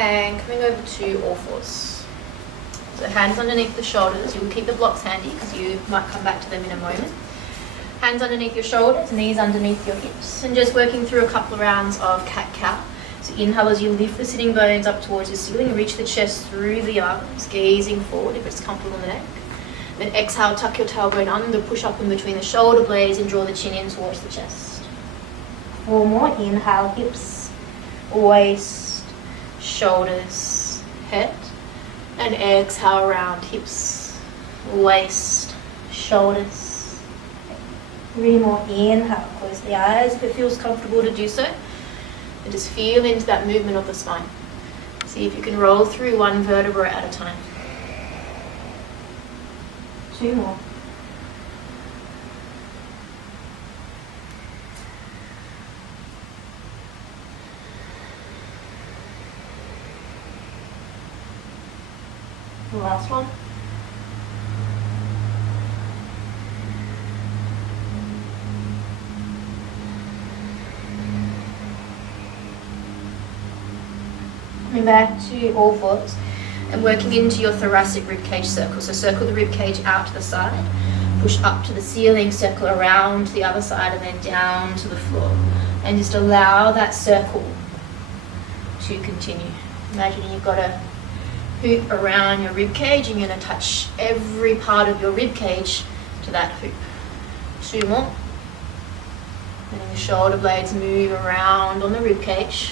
And coming over to all fours. So hands underneath the shoulders. You will keep the blocks handy because you might come back to them in a moment. Hands underneath your shoulders, knees underneath your hips, and just working through a couple of rounds of cat-cow. So inhale as you lift the sitting bones up towards the ceiling, reach the chest through the arms, gazing forward if it's comfortable in the neck. Then exhale, tuck your tailbone under, push up in between the shoulder blades and draw the chin in towards the chest. 4 more, inhale, hips, waist, shoulders, head. And exhale, round hips, waist, shoulders. 3 more, inhale, close the eyes if it feels comfortable to do so. And just feel into that movement of the spine. See if you can roll through 1 vertebra at a time. 2 more. The last one. Coming back to all fours and working into your thoracic ribcage circle. So circle the ribcage out to the side, push up to the ceiling, circle around the other side and then down to the floor. And just allow that circle to continue. Imagine you've got a hoop around your ribcage and you're going to touch every part of your ribcage to that hoop. 2 more. And then the shoulder blades move around on the ribcage.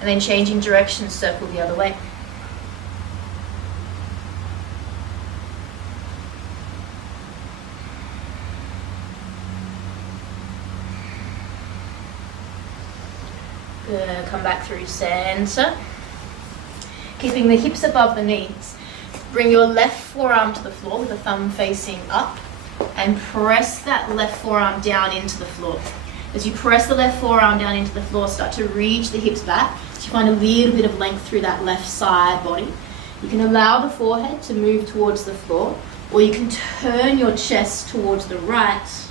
And then changing direction, circle the other way. Good. Come back through center. Keeping the hips above the knees. Bring your left forearm to the floor with the thumb facing up and press that left forearm down into the floor. As you press the left forearm down into the floor, start to reach the hips back. So you find a little bit of length through that left side body. You can allow the forehead to move towards the floor, or you can turn your chest towards the right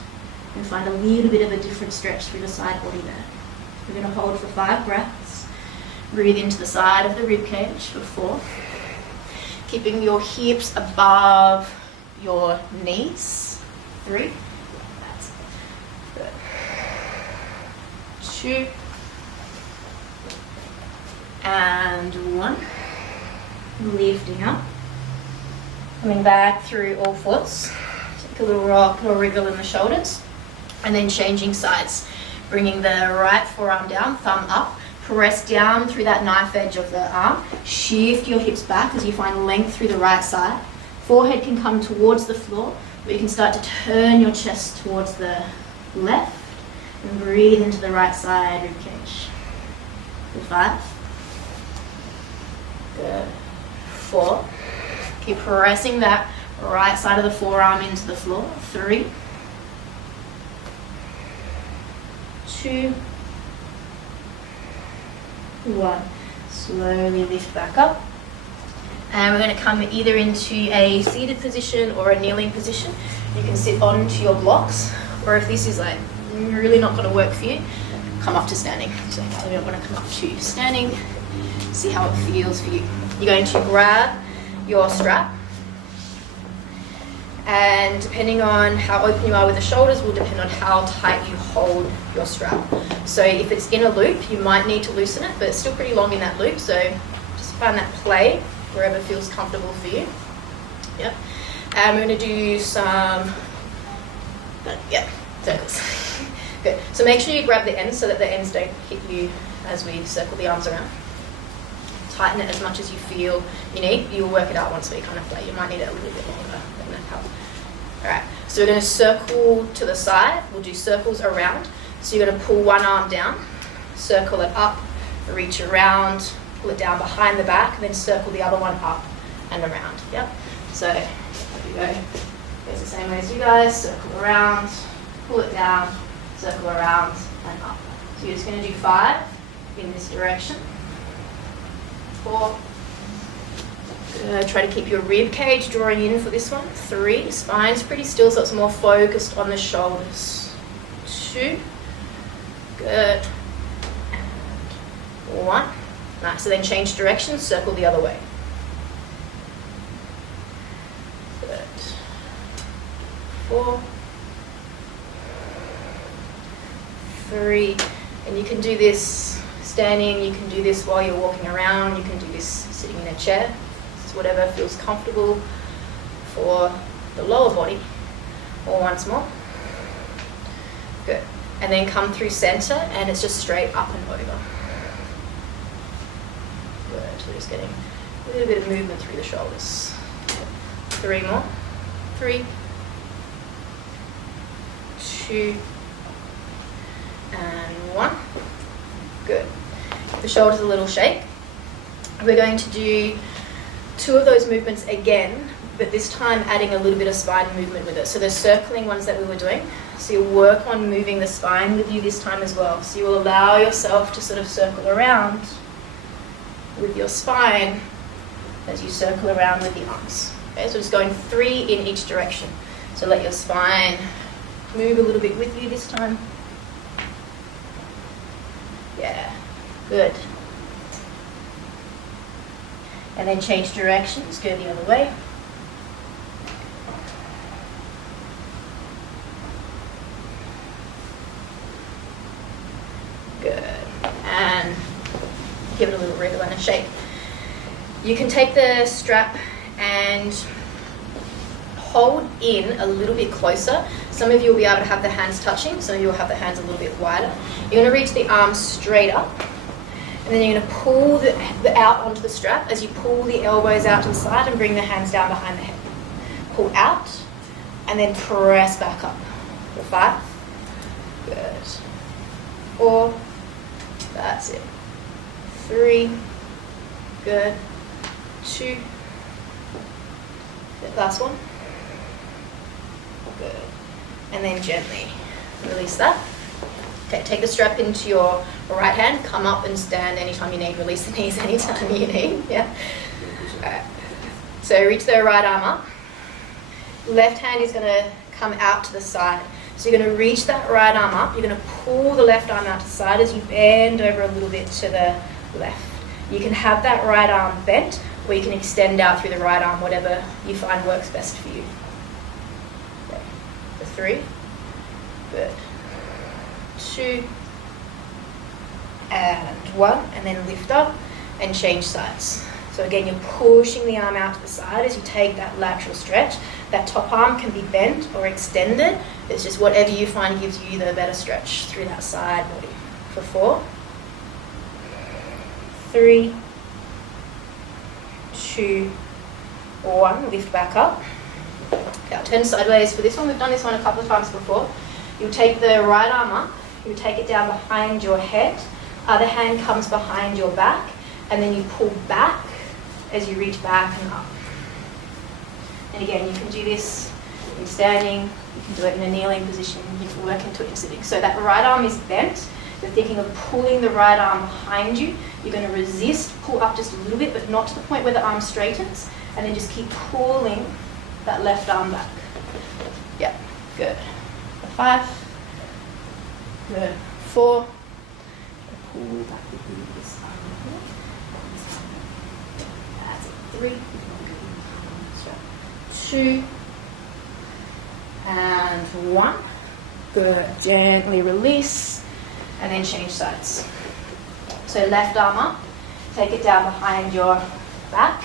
and find a little bit of a different stretch through the side body there. We're going to hold for 5 breaths. Breathe into the side of the rib cage for 4. Keeping your hips above your knees. 3. That's good. 2. And 1. Lifting up. Coming back through all fours. Take a little rock or wriggle in the shoulders. And then changing sides. Bringing the right forearm down, thumb up. Press down through that knife edge of the arm. Shift your hips back as you find length through the right side. Forehead can come towards the floor, but you can start to turn your chest towards the left and breathe into the right side rib cage. For 5. Good. 4. Keep pressing that right side of the forearm into the floor. 3. 2. 1. Slowly lift back up. And we're going to come either into a seated position or a kneeling position. You can sit onto your blocks, or if this is like really not going to work for you, come up to standing. So I'm going to come up to standing, see how it feels for you. You're going to grab your strap, and depending on how open you are with the shoulders will depend on how tight you hold your strap. So if it's in a loop, you might need to loosen it, but it's still pretty long in that loop, so just find that play wherever feels comfortable for you. Yep. And we're going to do some, circles. Good. So make sure you grab the ends so that the ends don't hit you as we circle the arms around. Tighten it as much as you feel you need. You'll work it out once we kind of play. You might need it a little bit longer than that help. Alright, so we're going to circle to the side. We'll do circles around. So you're going to pull one arm down, circle it up, reach around, pull it down behind the back, and then circle the other one up and around. Yep. So there we go. It's the same way as you guys. Circle around, pull it down, circle around and up. So you're just going to do 5 in this direction. 4. Try to keep your rib cage drawing in for this one. 3. Spine's pretty still, so it's more focused on the shoulders. 2. Good. And 1. Nice. So then change direction, circle the other way. Good. 4, 3, and you can do this standing, you can do this while you're walking around, you can do this sitting in a chair. It's whatever feels comfortable for the lower body. Or once more. Good. And then come through center, and it's just straight up and over. Good. So just getting a little bit of movement through the shoulders. 3 more. 3, 2, and 1. Good. The shoulders a little shake. We're going to do 2 of those movements again, but this time adding a little bit of spine movement with it. So the circling ones that we were doing, so you'll work on moving the spine with you this time as well. So you will allow yourself to sort of circle around with your spine as you circle around with the arms. Okay, so just going 3 in each direction. So let your spine move a little bit with you this time. Yeah, good. And then change directions, go the other way. Good. And give it a little wriggle and a shake. You can take the strap and hold in a little bit closer. Some of you will be able to have the hands touching, some of you will have the hands a little bit wider. You're going to reach the arms straight up, and then you're going to pull the out onto the strap as you pull the elbows out to the side and bring the hands down behind the head. Pull out, and then press back up. For 5. Good. 4. That's it. 3. Good. 2. Last one. Good. And then gently release that. Okay, take the strap into your right hand, come up and stand anytime you need, release the knees anytime you need, yeah? Alright. So reach the right arm up. Left hand is going to come out to the side. So you're going to reach that right arm up, you're going to pull the left arm out to the side as you bend over a little bit to the left. You can have that right arm bent, or you can extend out through the right arm, whatever you find works best for you. Okay. For 3. Good. 2. And 1. And then lift up and change sides. So again, you're pushing the arm out to the side as you take that lateral stretch. That top arm can be bent or extended. It's just whatever you find gives you the better stretch through that side body. For 4. 3. 2, 1, lift back up. Okay, I'll turn sideways for this one. We've done this one a couple of times before. You'll take the right arm up, you'll take it down behind your head, other hand comes behind your back, and then you pull back as you reach back and up. And again, you can do this in standing, you can do it in a kneeling position, you can work into it in sitting. So that right arm is bent. You're thinking of pulling the right arm behind you. You're going to resist, pull up just a little bit, but not to the point where the arm straightens, and then just keep pulling that left arm back. Yeah, good. 5. Good. 4. Pull back with this arm here. That's it. 3. 2. And 1. Good. Gently release. And then change sides. So left arm up, take it down behind your back,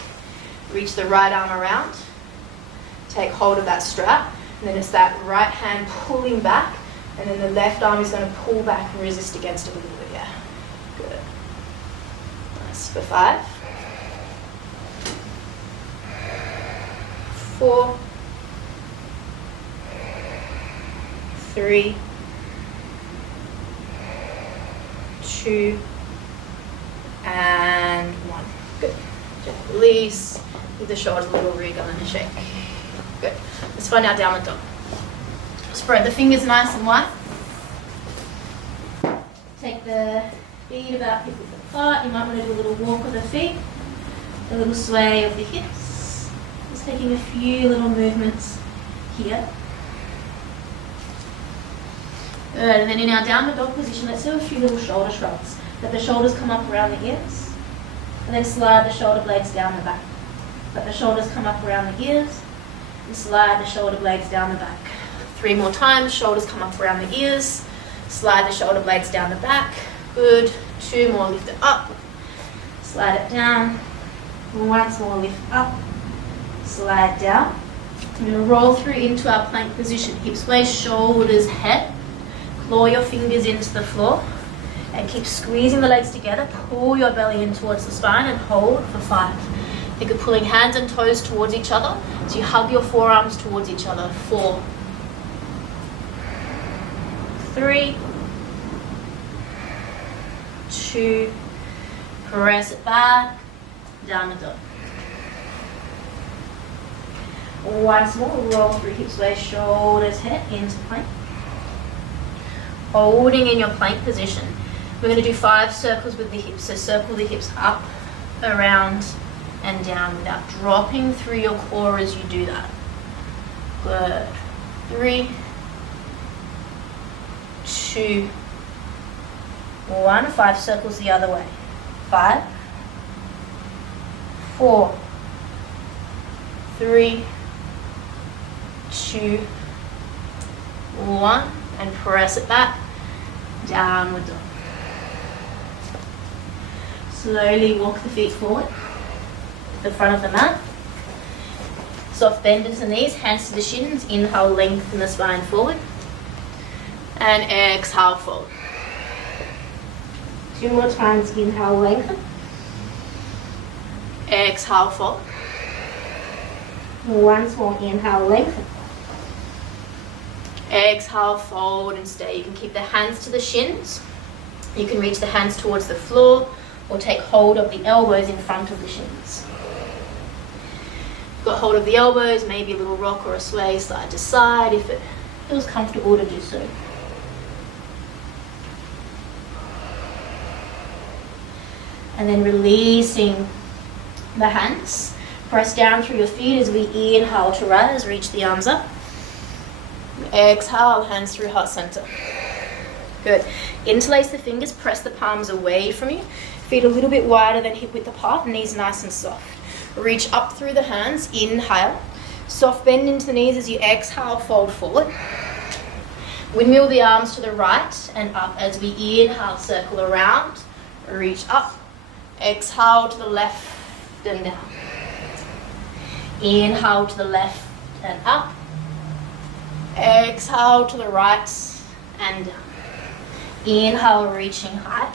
reach the right arm around, take hold of that strap, and then it's that right hand pulling back, and then the left arm is going to pull back and resist against it a little bit, yeah. Good. Nice. For 5. 4. 3. 2. And 1. Good. Just release. Give the shoulders a little wriggle and a shake. Good. Let's find our downward dog. Spread the fingers nice and wide. Take the feet about hip width apart. You might want to do a little walk of the feet, a little sway of the hips. Just taking a few little movements here. Good, and then in our downward dog position, let's do a few little shoulder shrugs. Let the shoulders come up around the ears. And then slide the shoulder blades down the back. Let the shoulders come up around the ears. And slide the shoulder blades down the back. 3 more times, shoulders come up around the ears. Slide the shoulder blades down the back. Good. 2 more, lift it up. Slide it down. Once more, lift up. Slide down. We're going to roll through into our plank position. Hips, waist, shoulders, head. Claw your fingers into the floor. And keep squeezing the legs together. Pull your belly in towards the spine and hold for 5. Think of pulling hands and toes towards each other. So you hug your forearms towards each other. 4, 3, 2, press it back, downward dog. Once more, roll through hips, waist, shoulders, head into plank. Holding in your plank position. We're going to do 5 circles with the hips. So circle the hips up, around, and down without dropping through your core as you do that. Good. 3, 2, 1. 5 circles the other way. 5, 4, 3, 2, 1. And press it back. Downward dog. Slowly walk the feet forward to the front of the mat. Soft bend into the knees, hands to the shins. Inhale, lengthen the spine forward. And exhale, fold. 2 more times, inhale, lengthen. Exhale, fold. Once more, inhale, lengthen. Exhale, fold and stay. You can keep the hands to the shins. You can reach the hands towards the floor or take hold of the elbows in front of the shins. Got hold of the elbows, maybe a little rock or a sway side to side if it feels comfortable to do so. And then releasing the hands. Press down through your feet as we inhale to rise, reach the arms up. Exhale, hands through heart center. Good. Interlace the fingers, press the palms away from you. Feet a little bit wider than hip width apart, knees nice and soft. Reach up through the hands, inhale. Soft bend into the knees as you exhale, fold forward. Windmill the arms to the right and up as we inhale, circle around. Reach up. Exhale to the left and down. Inhale to the left and up. Exhale to the right and down. Inhale, reaching high.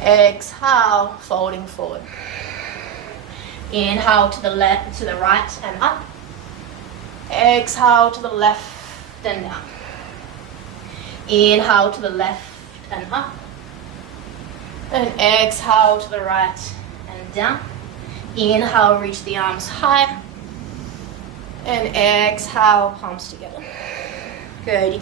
Exhale, folding forward. Inhale to the left, to the right and up. Exhale to the left and down. Inhale to the left and up. And exhale to the right and down. Inhale, reach the arms high. And exhale, palms together. Good. You